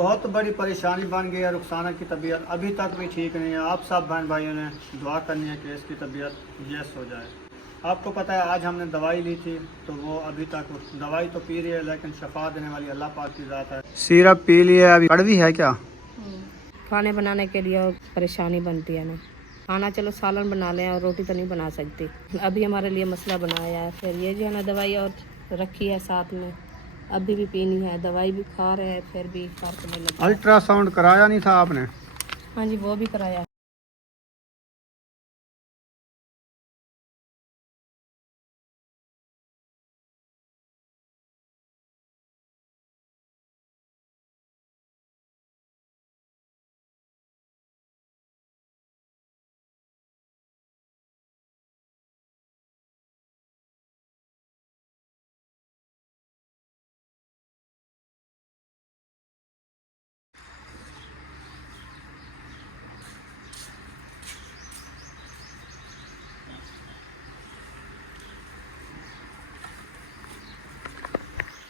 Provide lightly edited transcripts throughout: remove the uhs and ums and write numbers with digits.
बहुत बड़ी परेशानी बन गई है रुखसाना की तबीयत अभी तक भी ठीक नहीं है। आप सब बहन भाइयों ने दुआ करनी है कि इसकी तबीयत यस हो जाए। आपको पता है आज हमने दवाई ली थी तो वो अभी तक दवाई तो पी रही है लेकिन शफा देने वाली अल्लाह पाक की ज़ात है। सिरप पी लिए अभी कड़वी है क्या? खाने बनाने के लिए परेशानी बनती है ना। खाना चलो सालन बना लें और रोटी तो नहीं बना सकती। अभी हमारे लिए मसला बनाया है। फिर ये जो है ना दवाई और रखी है साथ में, अभी भी पीनी है। दवाई भी खा रहे हैं फिर भी फर्क नहीं लगता। अल्ट्रासाउंड कराया नहीं था आपने? हाँ जी, वो भी कराया।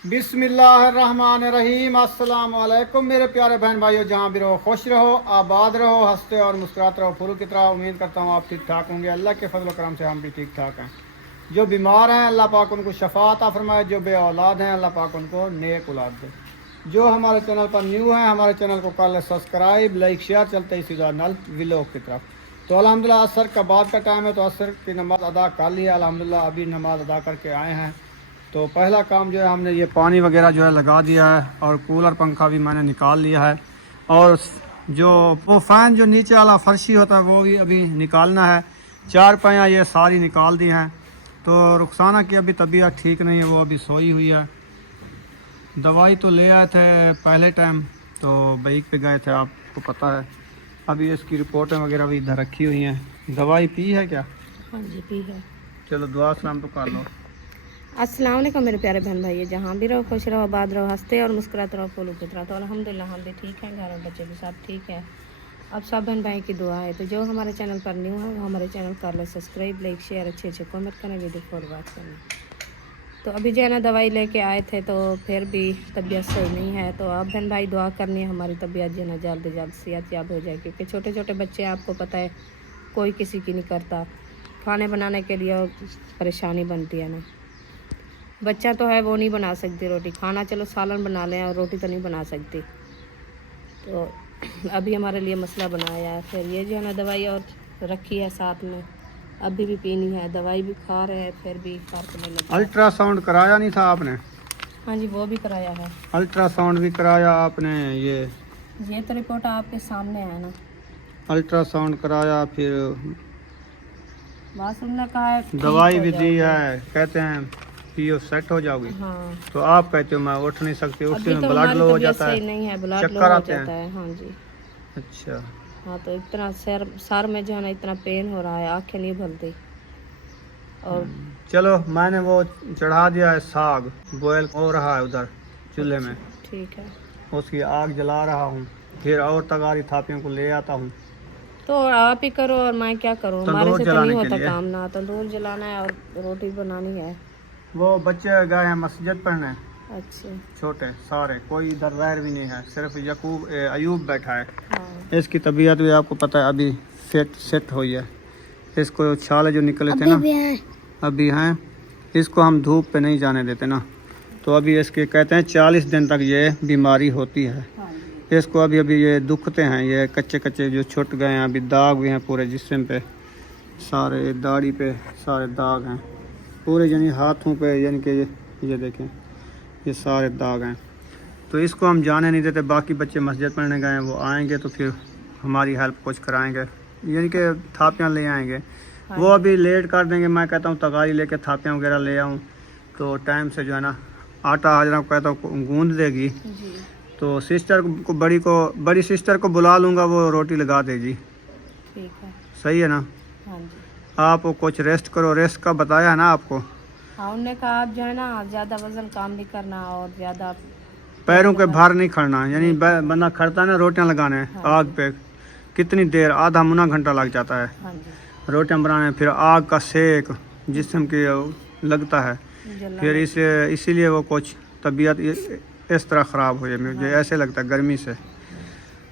बिस्मिल्लाहिर्रहमानिर्रहीम। अस्सलाम वालेकुम मेरे प्यारे बहन भाइयों, जहाँ भी रहो खुश रहो, आबाद रहो, हंसते और मुस्कुराते रहो फूलों की तरह। उम्मीद करता हूँ आप ठीक ठाक होंगे। अल्लाह के फजल करम से हम भी ठीक ठाक हैं। जो बीमार हैं अल्लाह पाक उनको शफा अता फरमाए, जो बे औलाद हैं अल्लाह पाक उनको नेक औलाद दे। जो हमारे चैनल पर न्यू हैं हमारे चैनल को कर ले सब्सक्राइब, लाइक, शेयर। चलते ही सीधा नल व्लॉग की तरफ। तो अल्हम्दुलिल्लाह असर का बाद का टाइम है तो असर की नमाज़ अदा कर लिया अल्हम्दुलिल्लाह। अभी नमाज़ अदा करके आए हैं। तो पहला काम जो है हमने ये पानी वगैरह जो है लगा दिया है और कूलर पंखा भी मैंने निकाल लिया है। और जो वो फ़ैन जो नीचे वाला फर्शी होता है वो भी अभी निकालना है। चार पाया ये सारी निकाल दी हैं। तो रुखसाना की अभी तबीयत ठीक नहीं है, वो अभी सोई हुई है। दवाई तो ले आए थे पहले टाइम, तो बाइक पे गए थे, आपको पता है। अभी इसकी रिपोर्टें वगैरह भी इधर रखी हुई हैं। दवाई पी है क्या? हाँ जी, पी है। चलो दुआ सलाम तो कर लो। अस्सलाम वालेकुम मेरे प्यारे बहन भाई, जहाँ भी रहो खुश रहो, आबाद रहो, हंसते और मुस्कुराते रहो फूलों की तरह। तो अल्हम्दुलिल्लाह हम भी ठीक हैं, घर और बच्चे भी सब ठीक है। अब सब बहन भाई की दुआ है। तो जो हमारे चैनल पर न्यू है वो हमारे चैनल कर ले सब्सक्राइब, लाइक, शेयर, अच्छे कमेंट करें, वीडियो फॉरवर्ड करें। तो अभी जो है ना दवाई लेके आए थे तो फिर भी तबीयत सही नहीं है। तो अब बहन भाई दुआ करनी है हमारी तबीयत जो है ना जल्द से जल्द सेहत याब हो जाए, क्योंकि छोटे छोटे बच्चे आपको पता है कोई किसी की नहीं करता। खाने बनाने के लिए परेशानी बनती है ना। बच्चा तो है वो नहीं बना सकती रोटी। खाना चलो सालन बना लें और रोटी तो नहीं बना सकती। तो अभी हमारे लिए मसला बनाया है। फिर ये जो है ना दवाई और रखी है साथ में, अभी भी पीनी है। दवाई भी खा रहे हैं फिर भी फर्क नहीं लगता। अल्ट्रासाउंड कराया नहीं था आपने? हाँ जी, वो भी कराया है। अल्ट्रासाउंड भी कराया आपने? ये तो रिपोर्ट आपके सामने है ना। अल्ट्रासाउंड कराया, फिर बस उन्होंने कहा है दवाई भी दी है, कहते हैं पियो सेट हो जाओगी। हाँ, तो आप कहते हो मैं उठ नहीं सकती, उससे अभी तो ब्लड लो हो तबीयत जाता सही है, नहीं है, ब्लड लो चक्कर हो आते जाता हैं। है। हाँ जी। अच्छा। हाँ, तो इतना सर में जो है ना इतना पेन हो रहा है, आंखें नहीं भरती। और चलो मैंने वो चढ़ा दिया है, साग बॉयल हो रहा है उधर चूल्हे में, ठीक है। उसकी आग जला रहा हूँ। फिर और तगारी थापियों को ले आता हूँ। तो आप ही करो और मैं क्या करूँ, हमारे से तो नहीं जलाने के होता लिए काम ना। तंदूर जलाना है और रोटी बनानी है। वो बच्चे गए हैं मस्जिद पढ़ने, अच्छा। छोटे सारे, कोई इधर रहर भी नहीं है, सिर्फ यकूब अयूब बैठा है। हाँ। इसकी तबीयत भी आपको पता है अभी सेट हुई है। इसको छाले जो निकले थे ना अभी हैं, इसको हम धूप पे नहीं जाने देते ना। तो अभी इसके कहते हैं 40 दिन तक ये बीमारी होती है। हाँ। इसको अभी अभी ये दुखते हैं, ये कच्चे कच्चे जो छुट गए हैं, अभी दाग भी हैं पूरे जिस्म पे, सारे दाढ़ी पे सारे दाग हैं पूरे, यानी हाथों पे, यानी कि ये देखें ये सारे दाग हैं। तो इसको हम जाने नहीं देते। बाकी बच्चे मस्जिद पढ़ने गए हैं, वो आएंगे तो फिर हमारी हेल्प कुछ कराएंगे, यानी कि थापियाँ ले आएंगे। वो अभी लेट कर देंगे। मैं कहता हूँ तगारी लेके थापियाँ वगैरह ले आऊँ तो टाइम से जो है ना आटा हाजरा कहता हूँ गूंद देगी। जी। तो सिस्टर को बड़ी सिस्टर को बुला लूँगा, वो रोटी लगा देगी। ठीक है। सही है ना? हाँ जी। आप कुछ रेस्ट करो, रेस्ट का बताया है ना आपको। हाँ, उन्होंने कहा आप जो है ना ज़्यादा वजन काम नहीं करना और ज़्यादा पैरों के भार नहीं खड़ना, यानी बंदा खड़ता है ना रोटियां लगाने आग पे, कितनी देर, आधा मुना घंटा लग जाता है हाँ जी रोटियां बनाने। फिर आग का सेक जिस्म के लगता है, जला। फिर इसीलिए वो कुछ तबीयत इस तरह ख़राब हो जाए, मुझे ऐसे लगता है गर्मी से।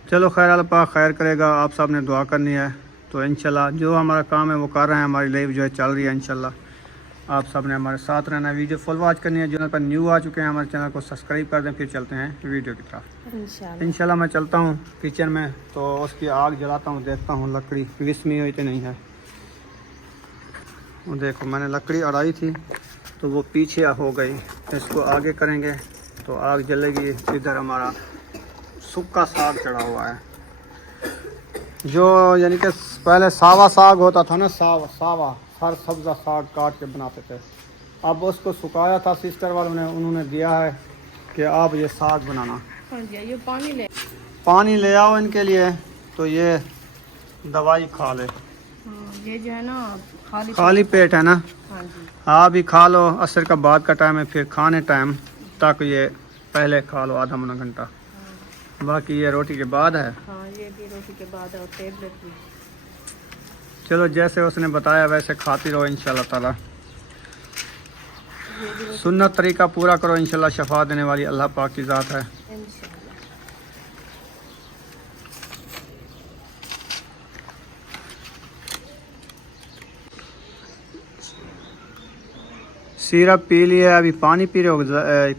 चलो खैर, अल्लाह पाक खैर करेगा। आप सब ने दुआ करनी है, तो इंशाल्लाह जो हमारा काम है वो कर रहे हैं, हमारी लाइफ जो है चल रही है इंशाल्लाह। आप सब ने हमारे साथ रहना है, वीडियो फुल वॉच करनी है। चैनल पर न्यू आ चुके हैं, हमारे चैनल को सब्सक्राइब कर दें। फिर चलते हैं वीडियो की तरफ इंशाल्लाह। मैं चलता हूँ किचन में, तो उसकी आग जलाता हूँ, देखता हूँ लकड़ी विस्मी हुई तो नहीं है। वो देखो मैंने लकड़ी अड़ाई थी तो वो पीछे हो गई, इसको आगे करेंगे तो आग जलेगी। इधर हमारा सूखा साग चढ़ा हुआ है, जो यानी कि पहले सावा साग होता था ना, सावा हर सब्ज़ा साग काट के बनाते थे। अब उसको सुखाया था सिस्टर वालों ने, उन्होंने दिया है कि आप ये साग बनाना। ये पानी ले आओ इनके लिए, तो ये दवाई खा ले। ये जो है ना खाली पेट है ना। हाँ जी, आप भी खा लो, असर का बाद का टाइम है, फिर खाने टाइम तक ये पहले खा लो आधा मुना घंटा, बाकी ये रोटी के बाद है। हाँ, ये भी रोटी के बाद और टेबलेट भी। चलो जैसे उसने बताया वैसे खाती रहो इंशाल्लाह ताला। सुन्नत तरीका पूरा करो इंशाल्लाह, शफा देने वाली अल्लाह पाक की ज़ात है। सिरप पी लिया, अभी पानी पी रहे हो।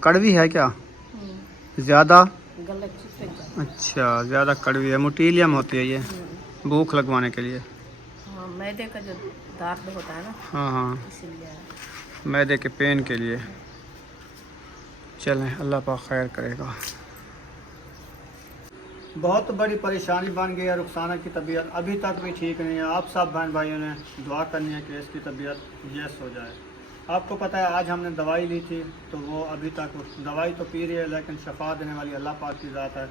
कड़वी है क्या ज़्यादा? अच्छा, ज़्यादा कड़वी है, मोटीलियम होती है ये, भूख लगवाने के लिए। हाँ, मैदे का जो दर्द होता है ना, हाँ हाँ, इसलिए मैदे के पेन के लिए। चलें, अल्लाह पाक खैर करेगा। बहुत बड़ी परेशानी बन गई है। रुखसाना की तबीयत अभी तक भी ठीक नहीं है। आप सब बहन भाइयों ने दुआ करनी है कि इसकी तबीयत जैस हो जाए। आपको पता है आज हमने दवाई ली थी, तो वो अभी तक दवाई तो पी रही है, लेकिन शफा देने वाली अल्लाह पाक की ज़ात है।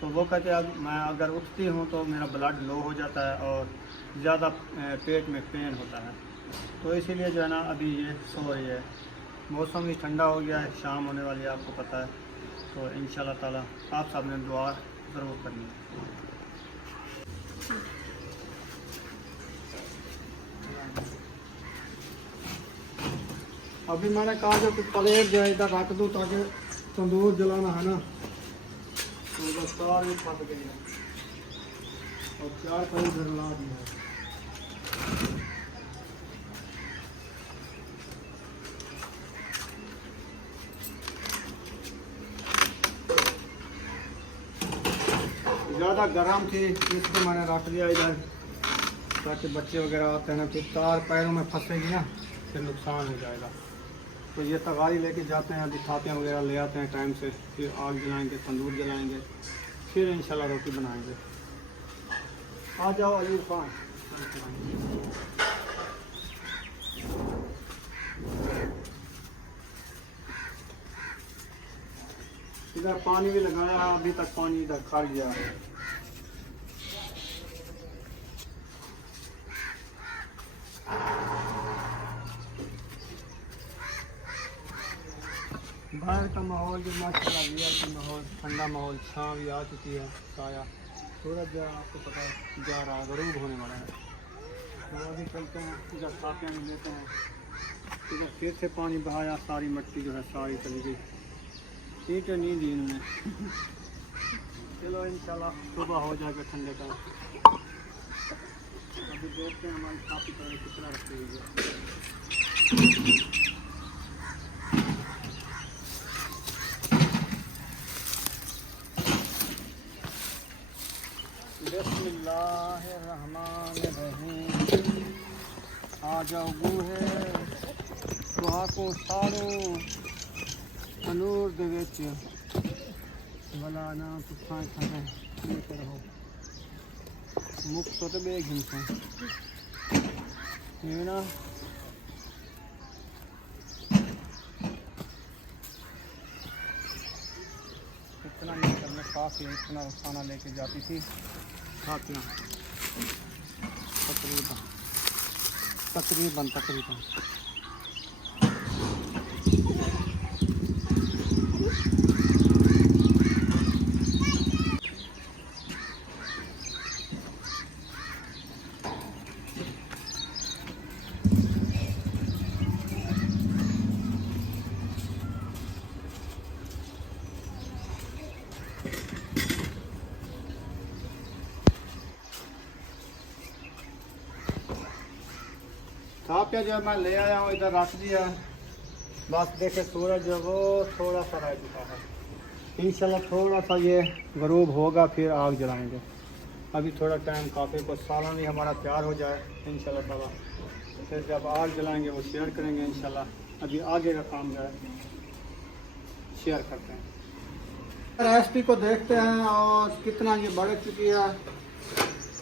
तो वो कहते हैं अब मैं अगर उठती हूँ तो मेरा ब्लड लो हो जाता है और ज़्यादा पेट में पेन होता है, तो इसीलिए जो है ना अभी ये सो रही है। मौसम भी ठंडा हो गया है, शाम होने वाली है, आपको पता है। तो इंशाल्लाह ताला आप सब ने दुआ ज़रूर करनी है। अभी मैंने कहा जो कि प्लेट जो है इधर रख दूँ ताकि तंदूर जलाना है ना, तो बस तार भी फट गई है और चार पर इधर ला दिया है। ज़्यादा गर्म थी इसको मैंने रख दिया इधर, ताकि बच्चे वगैरह आते हैं ना, फिर तार पैरों में फंसेगी ना, फिर नुकसान हो जाएगा। तो ये तगारी लेके जाते हैं, अभी थापियाँ वगैरह ले आते हैं टाइम से, फिर आग जलाएंगे, तंदूर जलाएंगे, फिर इंशाल्लाह रोटी बनाएंगे। आ जाओ अयूब खान। इधर पानी भी लगाया है, अभी तक पानी इधर खा गया है। बाहर का माहौल जो माशाल्लाह रियल का माहौल, ठंडा माहौल, छाँव भी आ चुकी है, साया, सूरज जो आपको पता है जा रहा है, गरूब होने वाला है। तो अभी चलते हैं, इधर थापियाँ भी लेते हैं। इधर फिर से पानी बहाया, सारी मिट्टी जो है सारी चली गई, ईंटें नहीं दी इन्होंने। चलो इंशाल्लाह सुबह हो जाएगा ठंडे का। अभी देखते हैं हमारी थापी तरह कितना रखी हुई है। बिस्मिल्लाहिर्रहमानिर्रहीम। आ जाओ बूहे सुहाको साड़ो तनूर दे विच भला ना तुसां खाने लेते रहो, मुक्त तो बेघिन से ये ना। इतना नहीं करना काफ़ी, इतना खाना लेके जाती थी थापियाँ, तकरीबन सापिया जो है मैं ले आया हूँ, इधर रख दिया। बस देखे सूरज जो वो थोड़ा सा रह चुका है। इंशाल्लाह थोड़ा सा ये गरूब होगा फिर आग जलाएंगे। अभी थोड़ा टाइम काफ़ी को सालन भी हमारा तैयार हो जाए इंशाल्लाह ताला, फिर जब आग जलाएंगे वो शेयर करेंगे इंशाल्लाह। अभी आगे का काम जो है शेयर करते हैं। रेसिपी को देखते हैं और कितना ये बढ़ चुकी है,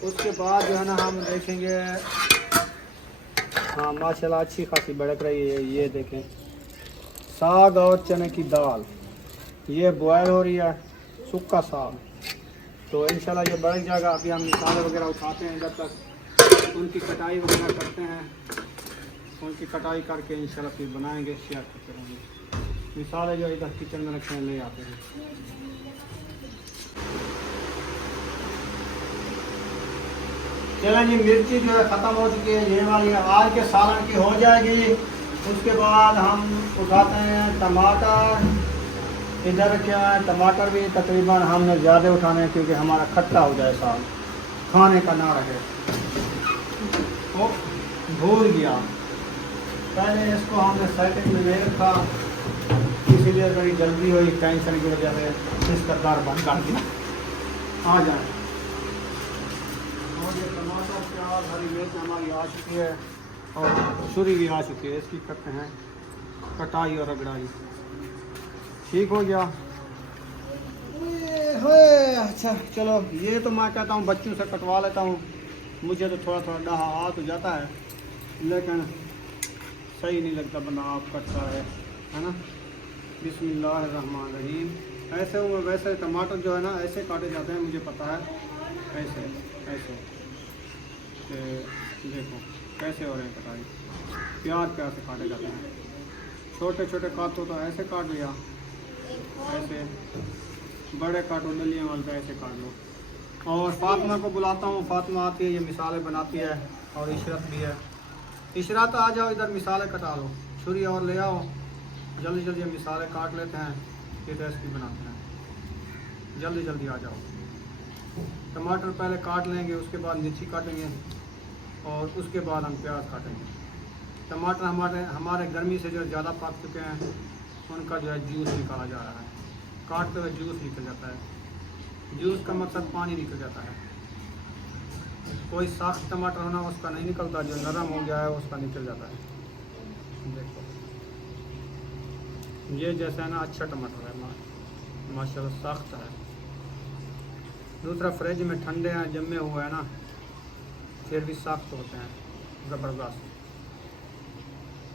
उसके बाद जो है ना हम देखेंगे। हाँ माशाल्लाह अच्छी खासी बढ़क रही है। ये देखें साग और चने की दाल ये बॉयल हो रही है, सूखा साग। तो इंशाल्लाह ये बढ़ जाएगा। अभी हम मिसाले वगैरह उठाते हैं, जब तक उनकी कटाई वगैरह करते हैं। उनकी कटाई करके इंशाल्लाह फिर बनाएंगे, शेयर करते रहेंगे। मिसाले जो इधर किचन में रखे हैं ले आते हैं। चलें जी, मिर्ची जो है ख़त्म हो चुकी है, ये वाली आज के सालन की हो जाएगी। उसके बाद हम उठाते हैं टमाटर, इधर क्या है टमाटर भी तकरीबन हमने ज़्यादा उठाने हैं क्योंकि हमारा खट्टा हो जाए साग, खाने का ना रहे। तो भूल गया, पहले इसको हमने सेकंड में ले रखा, इसीलिए बड़ी जल्दी हुई, टेंशन की वजह से इसका दार बंद कर दिया। आ जाए और ये टमाटर प्याज हरी मिर्च हमारी आ चुकी है और छुरी भी आ चुकी है। इसकी करते हैं कटाई और रगड़ाई। ठीक हो गया। अच्छा चलो, ये तो मैं कहता हूँ बच्चों से कटवा लेता हूँ। मुझे तो थोड़ा थोड़ा डहा आ तो जाता है, लेकिन सही नहीं लगता बना आप कटता है ना। बिस्मिल्लाहिर्रहमानिर्रहीम। ऐसे वो वैसे टमाटर जो है ना ऐसे काटे जाते हैं, मुझे पता है। ऐसे ऐसे देखो कैसे हो रहे हैं कटाई। प्याज प्याज से काटे जाते हैं, छोटे छोटे काटो तो ऐसे काट लिया, ऐसे बड़े काटो नलियों वाले तो ऐसे काट लो। और फातिमा को बुलाता हूँ, फातिमा आती है, ये मिसालें बनाती है। और इशरत भी है। इशरत आ जाओ इधर, मिसालें कटा लो, छुरी और ले आओ, जल्दी जल्दी हम मिसालें काट लेते हैं, फिर रेसिपी बनाते हैं। जल्दी जल्दी आ जाओ। टमाटर पहले काट लेंगे, उसके बाद मिर्ची काटेंगे और उसके बाद हम प्याज काटेंगे। टमाटर हमारे गर्मी से जो ज़्यादा पक चुके हैं, उनका जो है जूस निकाला जा रहा है। काटते हुए जूस निकल जाता है। जूस का मकसद पानी निकल जाता है। कोई सख्त टमाटर होना उसका नहीं निकलता, जो नरम हो गया है उसका निकल जाता है। देखो ये जैसा है ना, अच्छा टमाटर है माशाल्लाह, सख्त है। दूसरा फ्रिज में ठंडे हैं, जमे हुए हैं ना, फिर भी सख्त होते हैं ज़बरदस्त।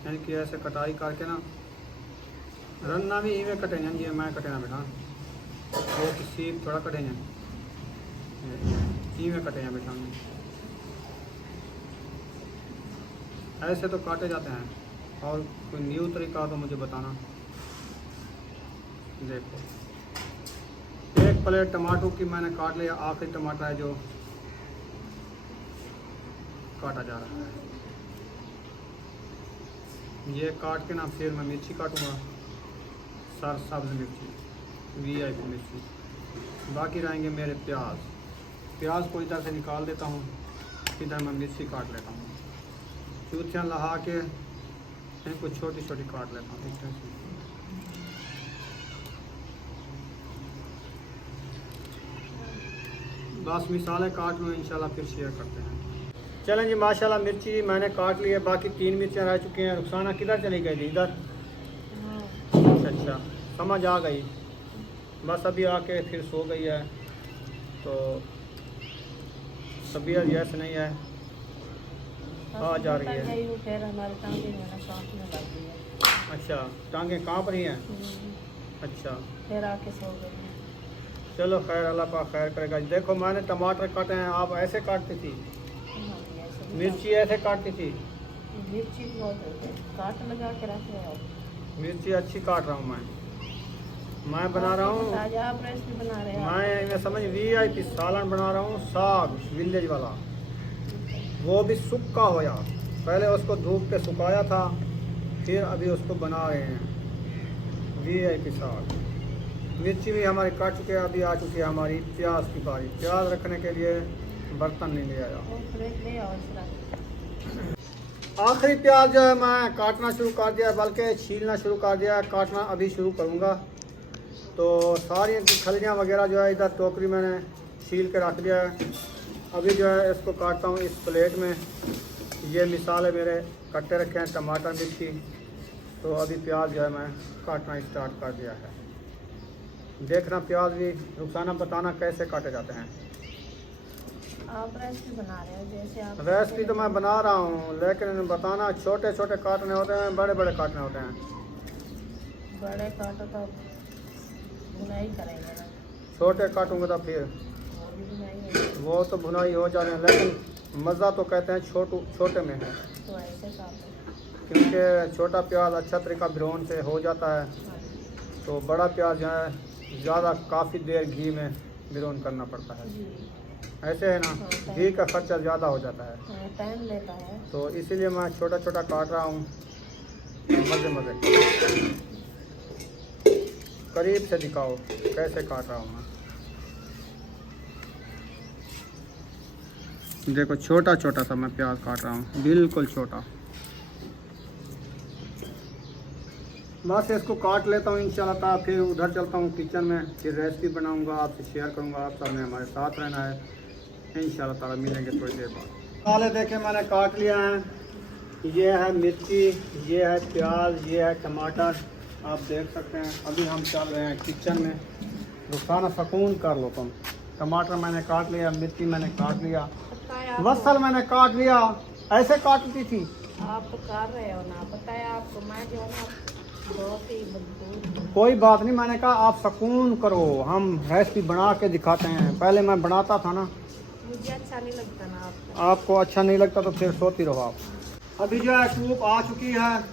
यानी कि ऐसे कटाई करके ना रन्ना भी इवें कटे हैं, ये मैं कटे ना बेटा, वो किसी थोड़ा कटे हैं, इवें कटे हैं बेटा। ऐसे तो काटे जाते हैं, और कोई न्यू तरीका हो तो मुझे बताना। देखो एक प्लेट टमाटर की मैंने काट लिया, आखिरी टमाटर है जो काटा जा रहा है। ये काट के ना फिर मैं मिर्ची काटूँगा, सब्ज़ मिर्ची, VIP मिर्ची। बाकी रहेंगे मेरे प्याज को इधर से निकाल देता हूँ, इधर मैं मिर्ची काट लेता हूँ। चूथियाँ लहा के इनको छोटी छोटी काट लेता हूँ इस तरह से। बस मिसालें काट लूँ, इंशाल्लाह फिर शेयर करते हैं। चलें जी, माशाल्लाह मिर्ची मैंने काट ली है, बाकी 3 मिर्चियाँ रह चुकी हैं। रुखसाना किधर चली गई थी? इधर। अच्छा समझ आ गई। बस अभी आके फिर सो गई है, तो तबीयत जैसे नहीं है, आ जा रही है। फिर हमारे टांगे में लग गई है। अच्छा टांगे काँप रही हैं? अच्छा फिर आके सो गई। चलो खैर, अल्लाह पाक खैर करेगा। देखो मैंने टमाटर काटे हैं, आप ऐसे काटती थी, मिर्ची ऐसे काटती थी। मिर्ची बहुत काट लगा के रखे हो। मिर्ची अच्छी काट रहा हूँ मैं बना रहा हूँ। आज आप रेसिपी बना रहे हैं? मैं समझ VIP सालन बना रहा हूँ, साग विलेज वाला, वो भी सूखा होया। पहले उसको धूप पे सुखाया था, फिर अभी उसको बना रहे हैं VIP साग। मिर्ची भी हमारी काट चुके हैं, अभी आ चुकी है हमारी प्याज की बारी। प्याज रखने के लिए बर्तन नहीं ले आया। आखिरी प्याज जो है मैं काटना शुरू कर दिया, बल्कि छीलना शुरू कर दिया, काटना अभी शुरू करूँगा। तो सारी खलियाँ वगैरह जो है इधर टोकरी मैंने छील के रख दिया है। अभी जो है इसको काटता हूँ इस प्लेट में। ये मिसाल है मेरे कट्टे रखे हैं टमाटर मिर्ची। तो अभी प्याज जो है मैं काटना स्टार्ट कर दिया है। देखना प्याज भी रुखसाना बताना कैसे काटे जाते हैं। आप रेसिपी बना रहे हो जैसे आप रेसिपी तो मैं बना रहा हूँ, लेकिन बताना छोटे छोटे काटने होते हैं, बड़े बड़े काटने होते हैं। बड़े काटो तो बुनाई करेंगे ना, छोटे काटूंगा तो फिर वो भी बुनाई है। वो तो भुनाई हो जाने, लेकिन मज़ा तो कहते हैं छोटे में है, तो ऐसे काटो। क्योंकि छोटा प्याज अच्छा तरीका भ्रोन से हो जाता है। हाँ जी। तो बड़ा प्याज जो है ज़्यादा काफ़ी देर घी में भ्रोन करना पड़ता है। जी ऐसे है ना, हाँ, घी का खर्चा ज़्यादा हो जाता है। हाँ, टाइम लेता है। तो इसीलिए मैं छोटा छोटा काट रहा हूँ मज़े मज़े। करीब से दिखाओ कैसे काट रहा हूँ मैं। देखो छोटा छोटा सा मैं प्याज काट रहा हूँ, बिल्कुल छोटा। बस इसको काट लेता हूँ इंशाल्लाह ताला, फिर उधर चलता हूँ किचन में, फिर रेसिपी बनाऊँगा, आपसे शेयर करूँगा। आप सबने हमारे साथ रहना है इंशाल्लाह ताला। मिलेंगे थोड़ी देर बाद। मसाले देखे मैंने काट लिया है। ये है मिर्ची, ये है प्याज, ये है टमाटर, आप देख सकते हैं। अभी हम चल रहे हैं किचन में। रुखाना सुकून कर लो तुम। टमाटर मैंने काट लिया, मिर्ची मैंने काट लिया, मसल मैंने काट लिया। ऐसे काटती थी आप तो कर रहे हो ना, पता है आपको। मैं जो है ना बहुत ही मजबूत। कोई बात नहीं, मैंने कहा आप सुकून करो, हम रेसिपी बना के दिखाते हैं। पहले मैं बनाता था ना, मुझे अच्छा नहीं लगता ना आपको अच्छा नहीं लगता तो फिर सोती रहो आप। अभी जो है सूप आ चुकी है,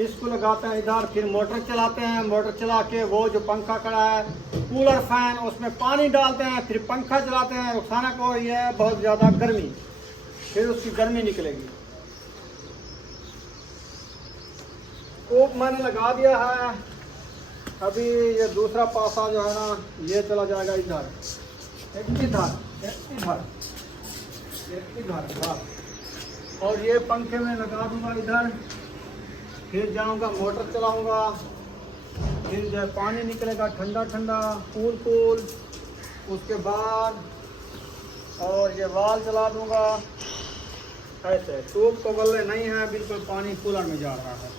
इसको लगाते हैं इधर, फिर मोटर चलाते हैं। मोटर चला के वो जो पंखा खड़ा है, कूलर फैन, उसमें पानी डालते हैं, फिर पंखा चलाते हैं। रुखसाना को ये है बहुत ज़्यादा गर्मी, फिर उसकी गर्मी निकलेगी। सूप मैंने लगा दिया है। अभी ये दूसरा पासा जो है ना, ये चला जाएगा इधर, इधर बस। और ये पंखे में लगा दूंगा इधर, फिर जाऊंगा मोटर चलाऊंगा, फिर जो है पानी निकलेगा ठंडा ठंडा कूल कूल। उसके बाद और ये वाल चला दूंगा ऐसे। सूप को गले नहीं है, बिल्कुल पानी कूलर में जा रहा है।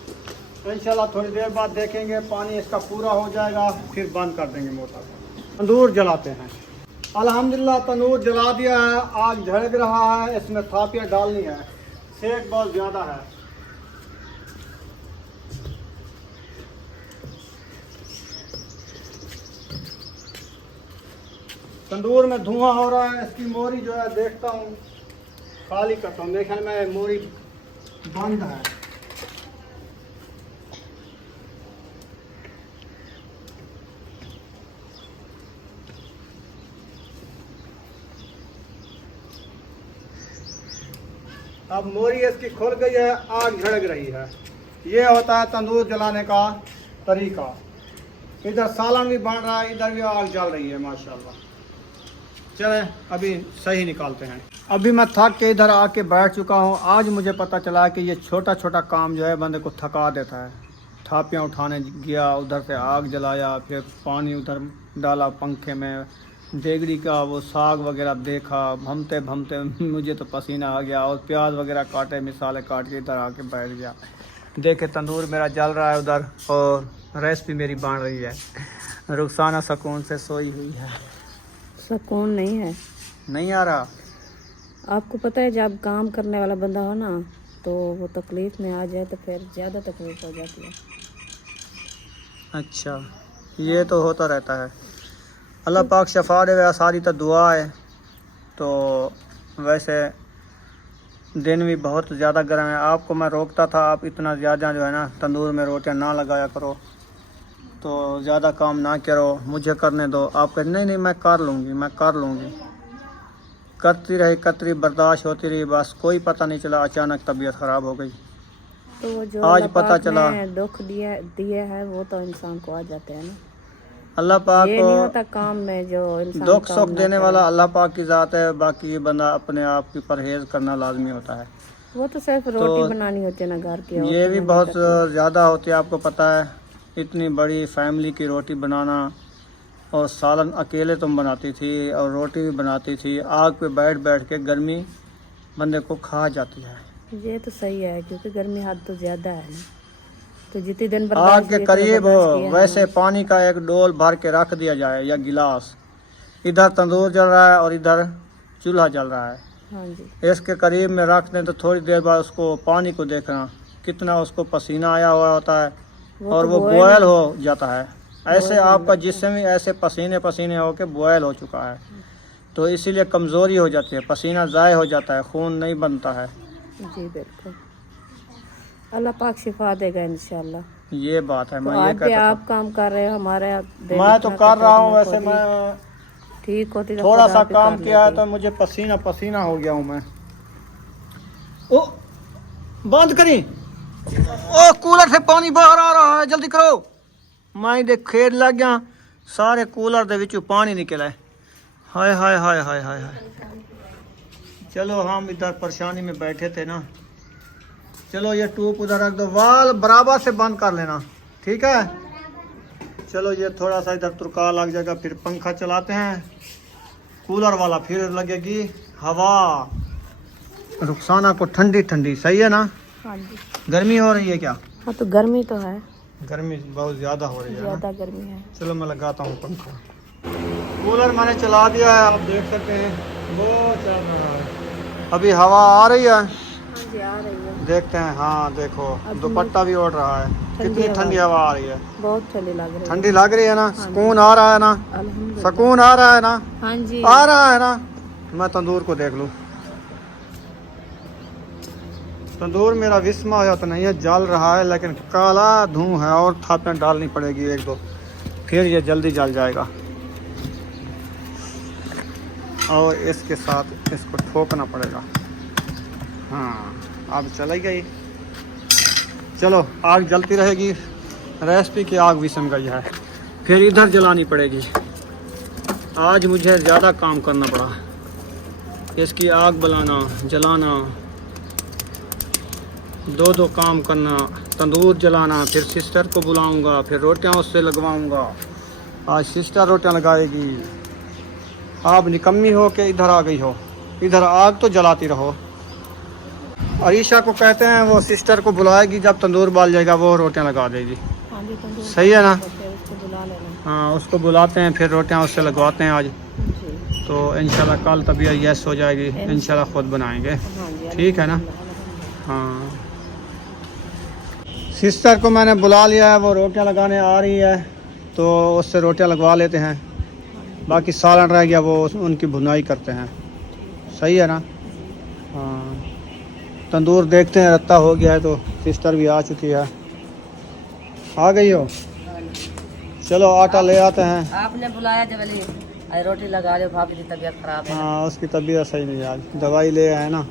तो इंशाल्लाह थोड़ी देर बाद देखेंगे, पानी इसका पूरा हो जाएगा, फिर बंद कर देंगे मोटर। तंदूर जलाते हैं। अल्हम्दुलिल्लाह तंदूर जला दिया है, आग झड़क रहा है। इसमें थापियाँ डालनी है, सेक बहुत ज़्यादा है। तंदूर में धुआं हो रहा है। इसकी मोरी जो है देखता हूँ, खाली करता हूँ। मेरे ख्याल में मोरी बंद है। अब मोरी इसकी खुल गई है, आग झड़क रही है। ये होता है तंदूर जलाने का तरीका। इधर सालन भी बन रहा है, इधर भी आग जल रही है माशाल्लाह। चलें अभी सही निकालते हैं। अभी मैं थक के इधर आके बैठ चुका हूँ। आज मुझे पता चला कि ये छोटा छोटा काम जो है बंदे को थका देता है। थापियाँ उठाने गया, उधर से आग जलाया, फिर पानी उधर डाला पंखे में, देगड़ी का वो साग वगैरह देखा, भमते भमते मुझे तो पसीना आ गया। और प्याज वगैरह काटे, मिसाले काट के इधर आके बैठ गया। देखे तंदूर मेरा जल रहा है उधर, और रेसिपी मेरी बन रही है। रुखसाना सुकून से सोई हुई है। सुकून नहीं है, नहीं आ रहा। आपको पता है जब काम करने वाला बंदा हो ना, तो वो तकलीफ में आ जाए तो फिर ज़्यादा तकलीफ हो जाती है। अच्छा, ये तो होता रहता है। अल्लाह पाक शफा दे, सारी तो दुआ है। तो वैसे दिन भी बहुत ज़्यादा गर्म है। आपको मैं रोकता था, आप इतना ज़्यादा जो है ना तंदूर में रोटियां ना लगाया करो, तो ज़्यादा काम ना करो, मुझे करने दो। आप कहते नहीं नहीं मैं कर लूँगी। करती रही बर्दाश्त होती रही, बस कोई पता नहीं चला, अचानक तबीयत ख़राब हो गई। तो वो जो आज अल्लाह पता पाक चला, ने दुख दिए है वो तो इंसान को आ जाते हैं ना। अल्लाह पाक ये नहीं होता काम में जो इंसान दुख काम सुख ना देने करे। वाला अल्लाह पाक की ज़ात है। बाकी ये बंदा अपने आप की परहेज़ करना लाजमी होता है। वो तो सिर्फ रोटी बनानी होती है ना घर की, और ये तो भी नहीं बहुत करती। ज़्यादा होती है, आपको पता है। इतनी बड़ी फैमिली की रोटी बनाना, और सालन अकेले तुम बनाती थी और रोटी भी बनाती थी, आग पे बैठ बैठ के, गर्मी बंदे को खा जाती है। ये तो सही है, क्योंकि गर्मी हद तो ज्यादा है ना, तो जितने दिन आग बर्दाश्त के किए तो करीब बर्दाश्त किया है वैसे ना। पानी का एक डोल भर के रख दिया जाए या गिलास, इधर तंदूर जल रहा है और इधर चूल्हा जल रहा है, हाँ जी, इसके करीब में रख दें तो थोड़ी देर बाद उसको पानी को देखना कितना उसको पसीना आया हुआ होता है, और तो वो boil बॉयल हो जाता है। ऐसे boil आपका होना जिस्म ही ऐसे पसीने पसीने होके बॉयल हो चुका है, तो इसीलिए कमज़ोरी हो जाती है, पसीना ज़ाय हो जाता है, खून नहीं बनता है। जी बिल्कुल, अल्लाह पाक शिफा देगा इंशाल्लाह। ये बात है। तो मैं ये आज भी कहता आप काम कर रहे हो, हमारे मैं तो कर रहा हूँ, वैसे मैं ठीक होती तो थोड़ा खुद सा आप भी काम कर किया है लेते। तो मुझे पसीना पसीना हो गया हूँ मैं। ओ बंद करी, ओ कूलर से पानी बाहर आ रहा है, जल्दी करो। मैं देख खेत लग गया, सारे कूलर दे विचों पानी निकला है। हाय हाय हाय हाय हाय हाय। चलो हम इधर परेशानी में बैठे थे ना, चलो ये ट्यूब उधर रख दो, वाल बराबर से बंद कर लेना, ठीक है। चलो ये थोड़ा सा इधर तुरका लग जाएगा, फिर पंखा चलाते हैं कूलर वाला, फिर लगेगी हवा रुखसाना को ठंडी ठंडी, सही है ना। हाँ जी, गर्मी हो रही है क्या? हाँ तो गर्मी तो है, गर्मी बहुत ज़्यादा हो रही है ना? ज्यादा गर्मी है। चलो मैं लगाता हूँ पंखा। कूलर मैंने चला दिया है, आप देख सकते हैं वो चल रहा है, अभी हवा आ रही है, हाँ जी आ रही है, देखते हैं। हाँ देखो अब दुपट्टा भी ओढ़ रहा है, कितनी हवा। ठंडी हवा आ रही है, बहुत ठंडी लग रही है। ठंडी लग रही है ना, हाँ सुकून आ रहा है ना, अल्हम्दुलिल्लाह। सुकून आ रहा है ना, हाँ जी, आ रहा है ना। मैं तंदूर को देख लूँ, तंदूर मेरा विस्मा हो जाता नहीं है, जल रहा है लेकिन काला धुआं है, और थापियाँ डालनी पड़ेगी एक दो, फिर ये जल्दी जल जाएगा। और इसके साथ इसको ठोकना पड़ेगा। हाँ अब चला गई, चलो आग जलती रहेगी, रेसिपी की आग भी सम गई है, फिर इधर जलानी पड़ेगी। आज मुझे ज़्यादा काम करना पड़ा, इसकी आग बनाना जलाना, दो दो काम करना, तंदूर जलाना, फिर सिस्टर को बुलाऊंगा, फिर रोटियां उससे लगवाऊंगा। आज सिस्टर रोटियां लगाएगी, आप निकम्मी हो के इधर आ गई हो, इधर आग तो जलाती रहो। अरीशा को कहते हैं, वो सिस्टर को बुलाएगी, जब तंदूर बाल जाएगा वो रोटियां लगा देगी, हाँ जी, तंदूर सही है ना। उसको बुला लेना। हाँ उसको बुलाते हैं, फिर रोटियां उससे लगवाते हैं आज, जी तो इंशाल्लाह कल तबीयत यस हो जाएगी, इंशाल्लाह खुद बनाएंगे, हाँ जी, ठीक है ना। हाँ सिस्टर को मैंने बुला लिया है, वो रोटियां लगाने आ रही है, तो उससे रोटियां लगवा लेते हैं, बाकी सालन रह गया वो उनकी भुनाई करते हैं, सही है ना। हाँ तंदूर देखते हैं, रत्ता हो गया है, तो सिस्टर भी आ चुकी है, आ गई हो। चलो आटा ले आते हैं। आपने बुलाया जब अली रोटी लगा लो, भाभी की तबीयत खराब है। हाँ उसकी तबीयत सही नहीं है, आज दवाई ले आए ना,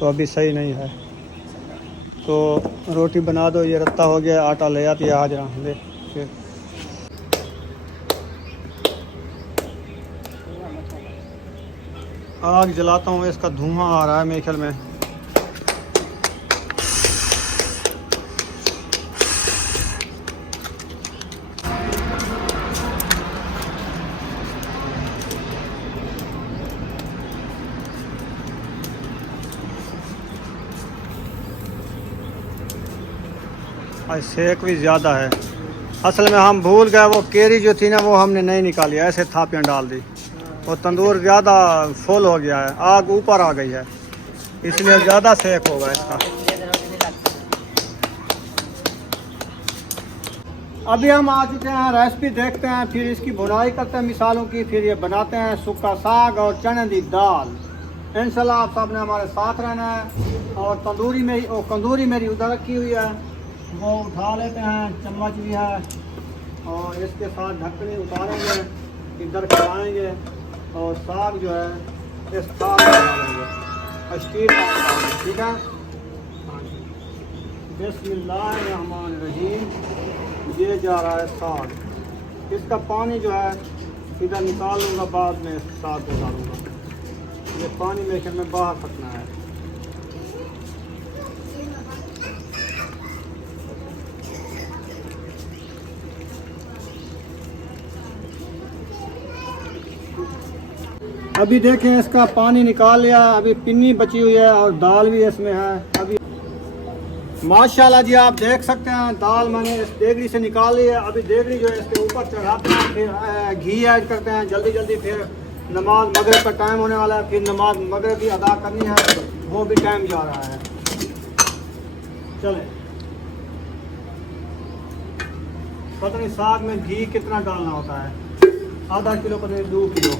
तो अभी सही नहीं है, तो रोटी बना दो, ये रत्ता हो गया, आटा ले आती है आज ले फिर। आग जलाता हूँ, इसका धुआं आ रहा है मेरे ख्याल में। आज सेक भी ज़्यादा है, असल में हम भूल गए, वो केरी जो थी ना वो हमने नहीं निकाली, ऐसे थापियाँ डाल दी, वो तंदूर ज़्यादा फुल हो गया है, आग ऊपर आ गई है, इसलिए ज़्यादा सेक होगा इसका। अभी हम आ चुके हैं, रेसिपी देखते हैं, फिर इसकी बुनाई करते हैं मिसालों की, फिर ये बनाते हैं सूखा साग और चने की दाल। इंशाल्लाह आप सब ने हमारे साथ रहना है। और कंदूरी मेरी उधर रखी हुई है, वो उठा लेते हैं, चम्मच भी है, और इसके साथ ढक्कनी उतारेंगे, इधर खिलाएंगे, और साग जो है इस साग में डालेंगे, स्टील डालेंगे, ठीक है। बिस्मिल्लाहिर्रहमानिर्रहीम। ये जा रहा है साग, इसका पानी जो है इधर निकाल लूँगा, बाद में साग को डालूँगा, ये पानी मेरे ख्याल में बाहर फटना है। अभी देखें इसका पानी निकाल लिया, अभी पिन्नी बची हुई है और दाल भी इसमें है। अभी माशाल्लाह जी आप देख सकते हैं दाल मैंने इस देगरी से निकाल ली है। अभी देगरी जो है इसके ऊपर चढ़ाते हैं, फिर घी ऐड करते हैं जल्दी जल्दी। फिर नमाज मगरिब का टाइम होने वाला है, फिर नमाज मगरिब भी अदा करनी है, वो भी टाइम जा रहा है। चले पता नहीं साग में घी कितना डालना होता है, आधा किलो पता नहीं 2 किलो,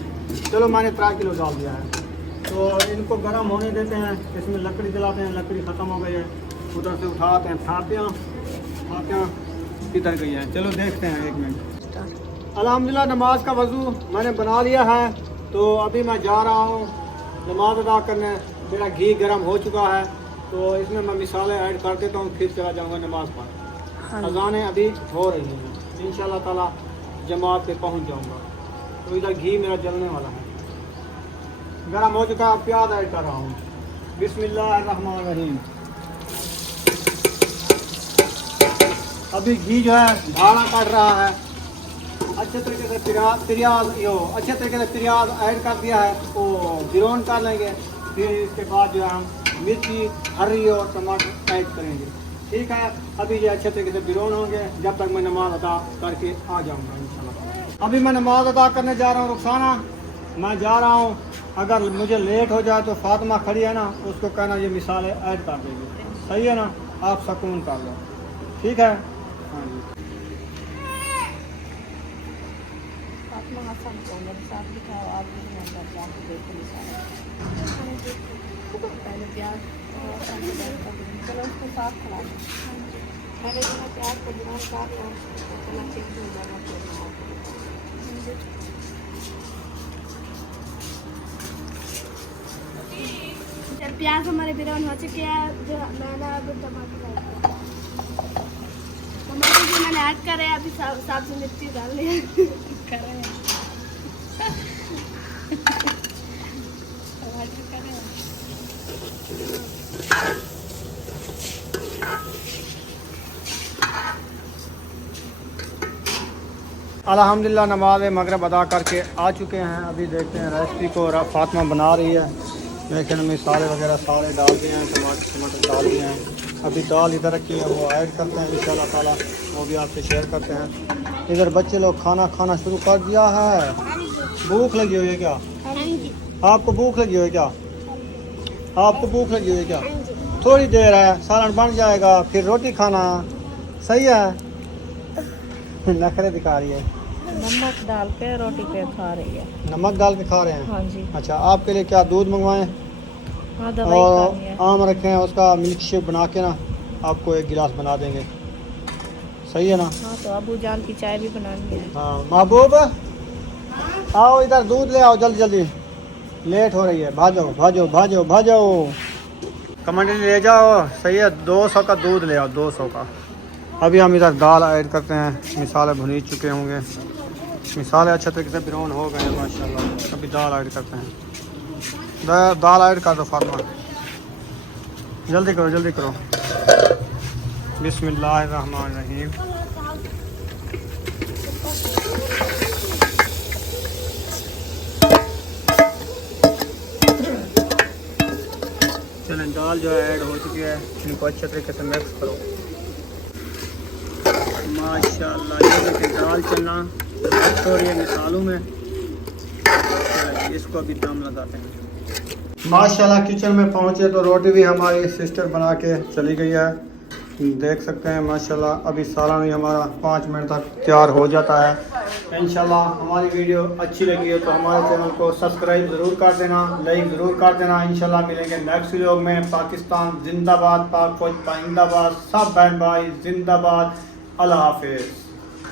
चलो मैंने 3 किलो डाल दिया है। तो इनको गर्म होने देते हैं, इसमें लकड़ी जलाते हैं, लकड़ी ख़त्म हो गई है, उधर से उठाते हैं, फातियाँ किधर गई है, चलो देखते हैं 1 मिनट। अल्हम्दुलिल्लाह नमाज का वज़ू मैंने बना लिया है, तो अभी मैं जा रहा हूँ नमाज अदा करने। मेरा घी गर्म हो चुका है, तो इसमें मैं मिसालें ऐड कर देता हूँ, फिर चला जाऊँगा नमाज पर। अज़ानें अभी हो रही हैं, इंशाअल्लाह ताला जमात पे पहुँच जाऊँगा। तो इधर घी मेरा जलने वाला है, गर्म हो चुका है, प्याज ऐड कर रहा हूँ। बिस्मिल्लाहिर्रहमानिर्रहीम। अभी घी जो है भाड़ा काट रहा है, अच्छे तरीके से प्याज ऐड कर दिया है, तो भिरोन कर लेंगे। फिर इसके बाद जो है हम मिर्ची, हरी और टमाटर ऐड करेंगे, ठीक है। अभी ये अच्छे तरीके से भिरोन होंगे जब तक मैं नमाज अदा करके आ जाऊँगा इंशाल्लाह। अभी मैं नमाज अदा करने जा रहा हूँ। रुखसाना मैं जा रहा हूँ, अगर मुझे लेट हो जाए तो फातिमा खड़ी है ना, उसको कहना ये मिसालें ऐड कर देगी, सही है ना, आप सुकून कर लो, ठीक है। हाँ जी पहले प्याज चलो उसको साफ खड़ा पहले जो है प्याज को बिना साफ चला चेक हो जाएगा। जब प्याज हमारे बिरौन हो चुके हैं, जो मैंने अब टमाटर जो मैंने ऐड करे, अभी साफ से मिर्ची डाल दी करे अल्हम्दुलिल्लाह नमाज मगरिब अदा करके आ चुके हैं। अभी देखते हैं रेसिपी को फातिमा बना रही है, लेकिन मिसाले वगैरह सारे डाल दिए हैं, टमाटर डाल दिए हैं। अभी दाल इधर रखी है, वो ऐड करते हैं इंशाल्लाह ताला, वो भी आपसे शेयर करते हैं। इधर बच्चे लोग खाना खाना शुरू कर दिया है। भूख लगी हुई है क्या? आपको भूख लगी हुई है क्या? आपको भूख लगी हुई है क्या? थोड़ी देर है, सालन बन जाएगा, फिर रोटी खाना, सही है। नखरे दिखा रही है, नमक डाल के रोटी पे खा रही है। नमक डाल के खा रहे हैं? हाँ जी। अच्छा, आपके लिए क्या दूध मंगवाएं? हाँ, दवाई और खानी है। आम रखे हैं, उसका मिल्क शेक बना के ना आपको 1 गिलास बना देंगे, सही है ना? हाँ, तो अबू जान की चाय भी बनानी है। हाँ महबूब आओ इधर, दूध ले आओ जल्दी जल्दी, लेट हो रही है। भाजो भाजो भाजो भाजो, कमांडर ले जाओ, सही है। 200 का दूध ले आओ, 200 का। अभी हम इधर दाल ऐड करते हैं, मिसाले भुनी चुके होंगे, मिसाले अच्छे तरीके से ब्राउन हो गए हैं माशाल्लाह। अभी दाल ऐड करते हैं, दाल ऐड कर दो फातिमा, जल्दी करो जल्दी करो। बिस्मिल्लाहिर्रहमानिर्रहीम। चलें, दाल जो है ऐड हो चुकी है, इनको अच्छे तरीके से मिक्स करो। माशाल्लाह ये देखिए दाल चलना हो रही है मिसालों में। इसको अभी दम लगाते हैं। माशाल्लाह किचन में पहुंचे तो रोटी भी हमारी सिस्टर बना के चली गई है, देख सकते हैं माशाल्लाह। अभी सालन ही हमारा 5 मिनट तक तैयार हो जाता है। इंशाल्लाह हमारी वीडियो अच्छी लगी है तो हमारे चैनल को सब्सक्राइब ज़रूर कर देना, लाइक ज़रूर कर देना। इंशाल्लाह मिलेंगे नेक्स्ट वीडियो में। पाकिस्तान जिंदाबाद, पाक फौज पाइंदाबाद, सब बहन भाई जिंदाबाद। अल्लाह हाफिज़।